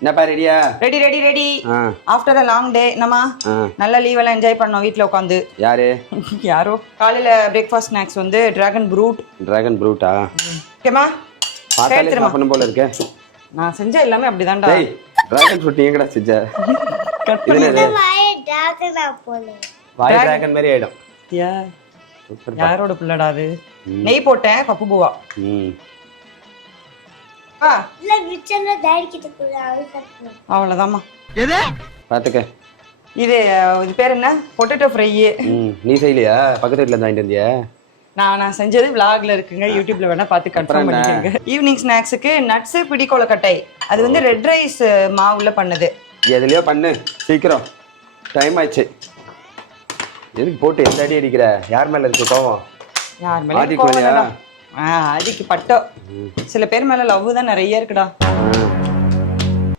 என்னப்பா ரெடியா? Ready ready ready. After a long டே நம்ம நல்ல லீவ் எல்லாம் என்ஜாய் பண்ணோம் வீட்ல உட்காந்து. யாரு? யாரோ காலையில பிரேக்ஃபாஸ்ட் ஸ்நாக்ஸ் வந்து டிராகன் ப்ரூட்டா. ஓகேமா? பார்த்தாலே சாப்பிடணும் போல இருக்கே. நான் செஞ்ச எல்லாமே அப்படிதான்டா. டேய் டிராகன் ஃப்ரூட் எங்கடா செஞ்ச? இந்த வாய் டிராகனா போல. வாய் டிராகன் மாதிரி ஆயிடும். யாரோட பிள்ளடா அது? நெய் போட்டேன் பப்பு பூவா. இல்ல விச்சல டாடி கிட்ட போய் சாப்பிடுறேன். அவ்வளவுதாம்மா. எது? பாத்துக்க. இது பேர் என்ன? Potato fry. நீ செய்யலையா? பக்கத்து வீட்ல இருந்து வாங்கிட்டு வந்தியா? நான் செஞ்சது vlogல இருக்குங்க, யூடியூப்ல வேணா பார்த்து கன்ஃபார்ம் பண்ணிக்கங்க. ஈவினிங் ஸ்நாக்ஸுக்கு நட்ஸ் பிடிக்கொலக்கட்டை. அது வந்து ரெட் ரைஸ் மாவுல பண்ணது. எதுலயோ பண்ணு சீக்கிரம், டைம் ஆயிடுச்சு. எதுக்கு போட்டு எந்த அடி அடிக்கிற? யார் மேல இருக்கு கோவம்? யார் மேல கோவம்? ஆதிக்கு பட்டோ. சில பேர் மேல லவ் தான் நிறைய இருக்குடா.